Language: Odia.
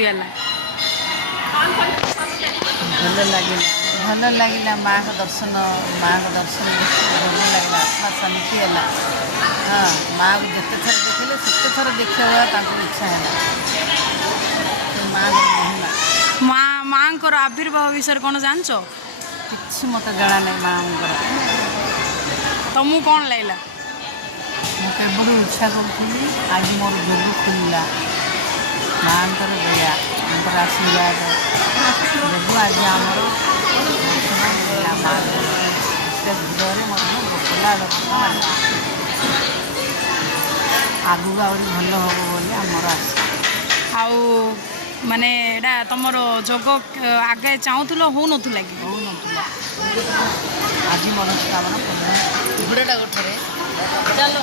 କେମିତି ହେଲା? ଭଲ ଲାଗିଲା ମାଆଙ୍କ ଦର୍ଶନ ଭଲ ଲାଗିଲା ଆତ୍ମା ଶାନ୍ତି ହେଲା। ହଁ ମାଆକୁ ଯେତେ ଥର ଦେଖିଲେ ସେତେ ଥର ଦେଖିବା ତାଙ୍କୁ ଇଚ୍ଛା ହେଲା। ମାଆଙ୍କର ଆବିର୍ଭାବ ବିଷୟରେ କ'ଣ ଜାଣିଛ? କିଛି ମୋତେ ଜଣା ନାହିଁ ମାଆଙ୍କର। ତମକୁ କ'ଣ ଲାଗିଲା? ମୁଁ କେବଳ ଇଚ୍ଛା କରୁଥିଲି ଆଜି ମୋର ଯୋଗ ଖୋଲିଲା। ମାଆଙ୍କର ଦୟା ତାଙ୍କର ଆଶୀର୍ବାଦ ଯୋଗୁଁ ଆଜି ଆମର ଏତେ ଭିଡ଼ରେ ମଧ୍ୟ ଖୋଲା ଦର୍ଶନ ହେଲା। ଆଗକୁ ଆହୁରି ଭଲ ହେବ ବୋଲି ଆମର ଆଶା। ଆଉ ମାନେ ଏଇଟା ତମର ଯୋଗ ଆଗେ ଚାହୁଁଥିଲ ହଉନଥିଲା କି? ହଉନଥିଲା। ଆଜି ମନସ୍କାମନା ପୂର୍ଣ୍ଣ ଭିଡ଼ଟା ଗୋଟେରେ ଚାଲ